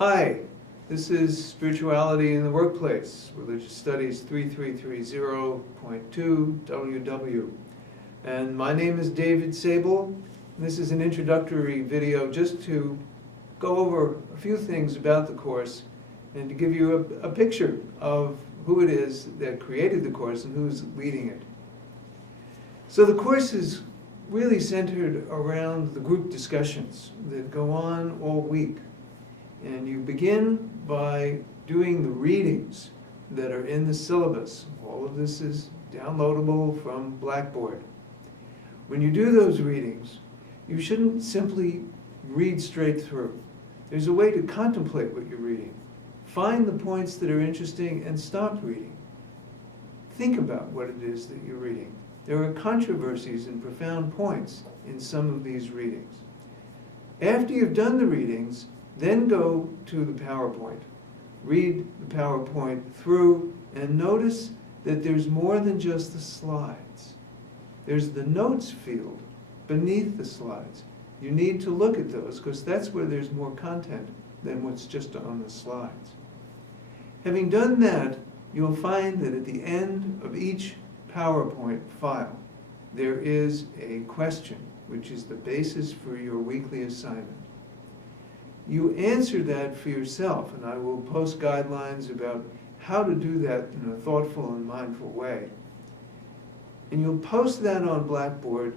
Hi, this is Spirituality in the Workplace, Religious Studies 3330.2 WW. And my name is David Sable. And this is an introductory video just to go over a few things about the course and to give you a picture of who it is that created the course and who's leading it. So the course is really centered around the group discussions that go on all week. And you begin by doing the readings that are in the syllabus. All of this is downloadable from Blackboard. When you do those readings, you shouldn't simply read straight through. There's a way to contemplate what you're reading. Find the points that are interesting and stop reading. Think about what it is that you're reading. There are controversies and profound points in some of these readings. After you've done the readings, then go to the PowerPoint. Read the PowerPoint through and notice that there's more than just the slides. There's the notes field beneath the slides. You need to look at those because that's where there's more content than what's just on the slides. Having done that, you'll find that at the end of each PowerPoint file, there is a question, which is the basis for your weekly assignment. You answer that for yourself, and I will post guidelines about how to do that in a thoughtful and mindful way. And you'll post that on Blackboard,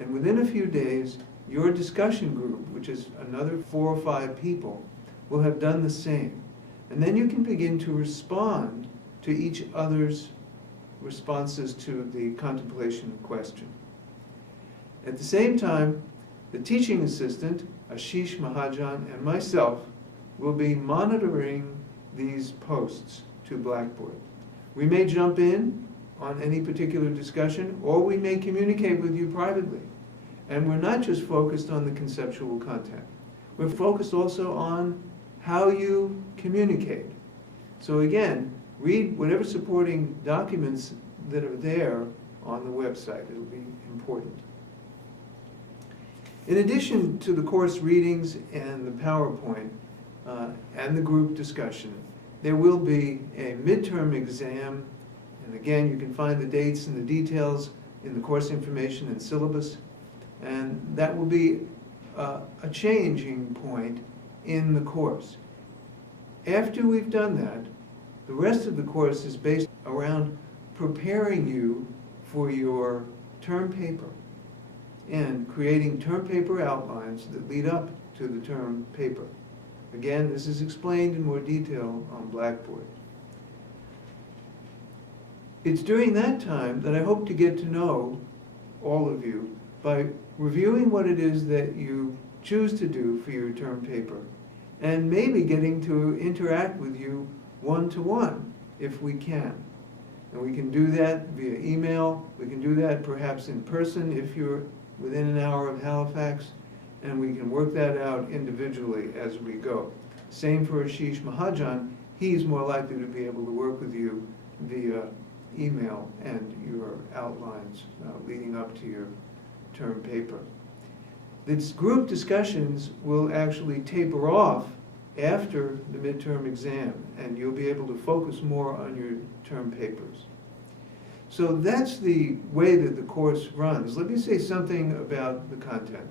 and within a few days, your discussion group, which is another 4 or 5 people, will have done the same. And then you can begin to respond to each other's responses to the contemplation question. At the same time, the teaching assistant, Ashish Mahajan, and myself will be monitoring these posts to Blackboard. We may jump in on any particular discussion, or we may communicate with you privately. And we're not just focused on the conceptual content. We're focused also on how you communicate. So again, read whatever supporting documents that are there on the website. It'll be important. In addition to the course readings and the PowerPoint and the group discussion, there will be a midterm exam. And again, you can find the dates and the details in the course information and syllabus. And that will be a changing point in the course. After we've done that, the rest of the course is based around preparing you for your term paper and creating term paper outlines that lead up to the term paper. Again, this is explained in more detail on Blackboard. It's during that time that I hope to get to know all of you by reviewing what it is that you choose to do for your term paper, and maybe getting to interact with you one-to-one if we can. And we can do that via email. We can do that perhaps in person if you're within an hour of Halifax, and we can work that out individually as we go. Same for Ashish Mahajan. He's more likely to be able to work with you via email and your outlines leading up to your term paper. These group discussions will actually taper off after the midterm exam, and you'll be able to focus more on your term papers. So that's the way that the course runs. Let me say something about the content.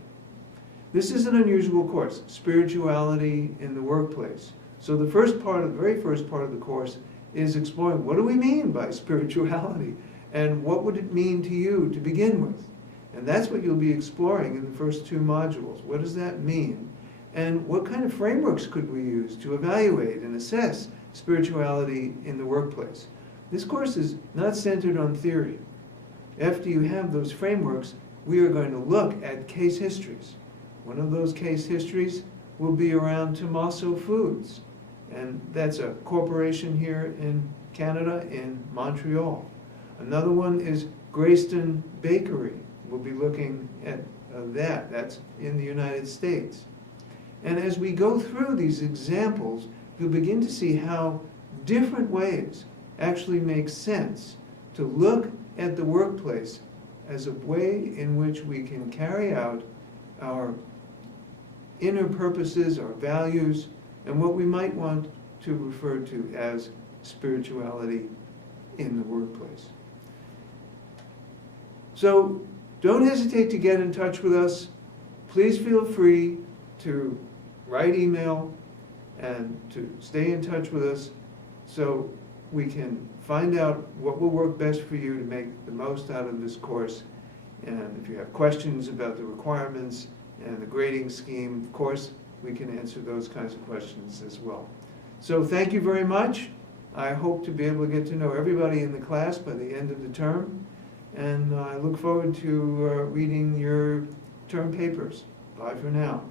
This is an unusual course, Spirituality in the Workplace. So the very first part of the course is exploring what do we mean by spirituality, and what would it mean to you to begin with? And that's what you'll be exploring in the first 2 modules. What does that mean? And what kind of frameworks could we use to evaluate and assess spirituality in the workplace? This course is not centered on theory. After you have those frameworks, we are going to look at case histories. One of those case histories will be around Tommaso Foods, and that's a corporation here in Canada, in Montreal. Another one is Greyston Bakery. We'll be looking at that. That's in the United States. And as we go through these examples, you'll begin to see how different ways actually make sense to look at the workplace as a way in which we can carry out our inner purposes, our values, and what we might want to refer to as spirituality in the workplace. So don't hesitate to get in touch with us. Please feel free to write email and to stay in touch with us so we can find out what will work best for you to make the most out of this course. And if you have questions about the requirements and the grading scheme, of course, we can answer those kinds of questions as well. So thank you very much. I hope to be able to get to know everybody in the class by the end of the term. And I look forward to reading your term papers. Bye for now.